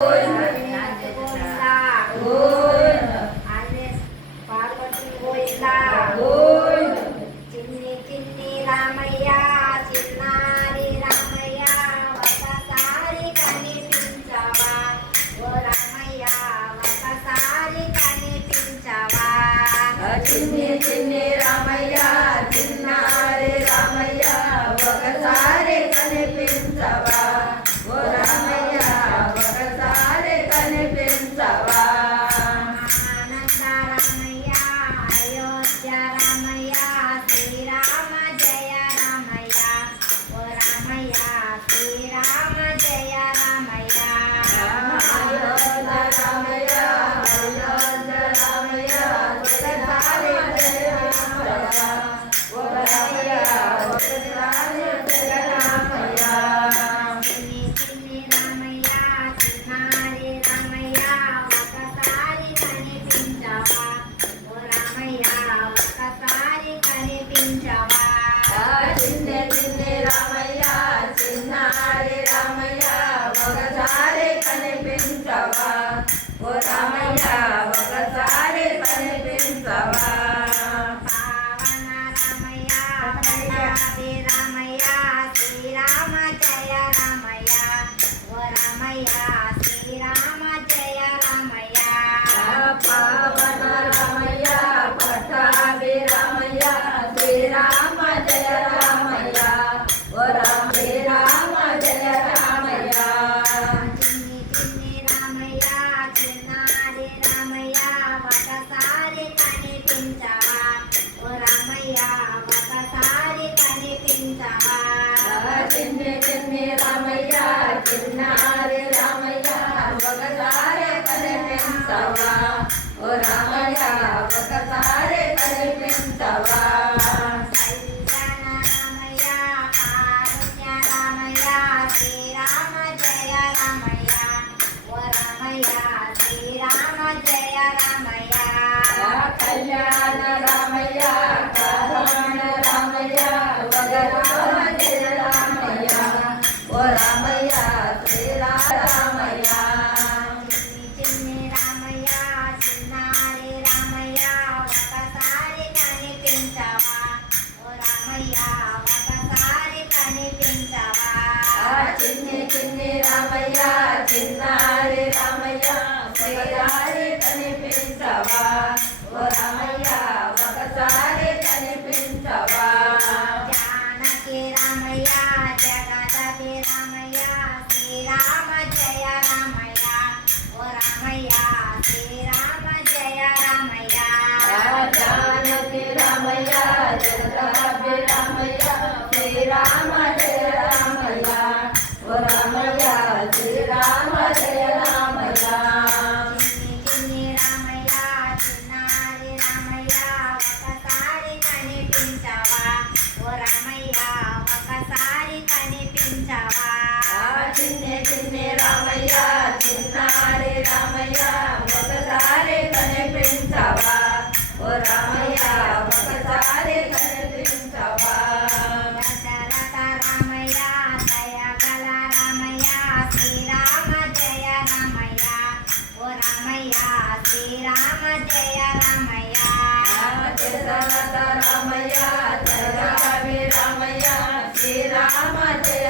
Oh, yeah. Ramayya ఒకసారి కని ಸಂಸವ ಓ ರಾಮಯ್ಯ చిన్ని చిన్ని రామయ్య చిన్నారి రామయ్య శ్రీరారి కనిపించవా? ఓ రామయ్య ఒకసారి కనిపించవా? జానకి రామయ్య జగదకి రామయ్య శ్రీరామ జయ రామయ్య ఓ రామయ్య శ్రీరామ శ్రీరామ జయ రామయ చిన్ని రామయ్య చిన్నారి రామయ్య ఒకసారి కనిపించవా ఓ రామయ్య ఒకసారి కనిపించవా చిన్ని చిన్ని రామయ్య చిన్నారి రామయ్య ఒకసారి కనిపించవా? ఓ రామయ్య ఒకసారి కనిపించవా? దశరథ రామయ్య జరగామి రామయ్య శ్రీరామ జయ